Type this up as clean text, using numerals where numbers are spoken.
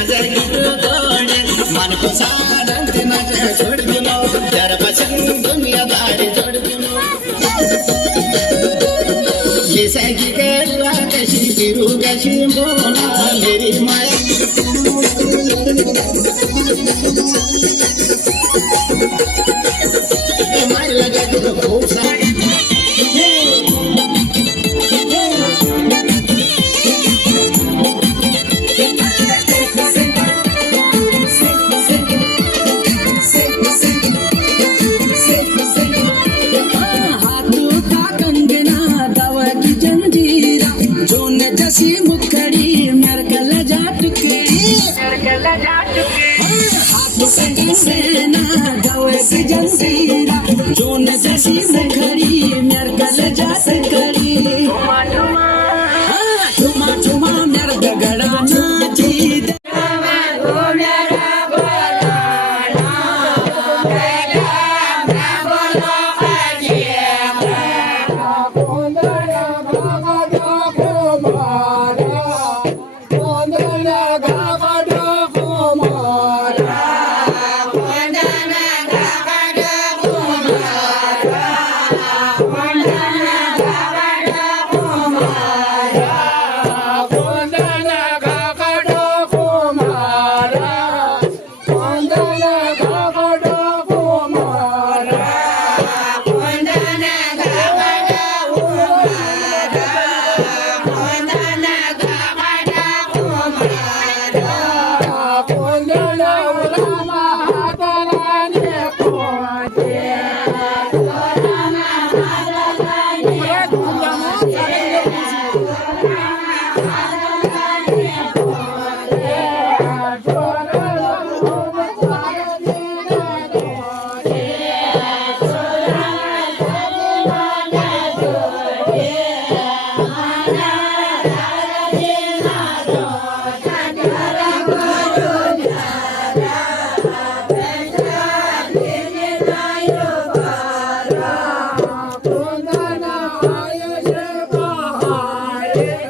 माझे गिरू तोडे मन को सारंग माझे छोड़ दिलो जरा पसंद दुनियादारी छोड़ दिलो ये सगी करवा कशी गिरू कशी बोला मेरी माया माय लगा तो खूब सारी मुखड़ी मरकल जा चुके सेना गवे की जंजीरा जोन जैसी मुखड़ी मरकल जा सकड़ी ठुमा ठुमा मेर गगड़ा नाची Yeah.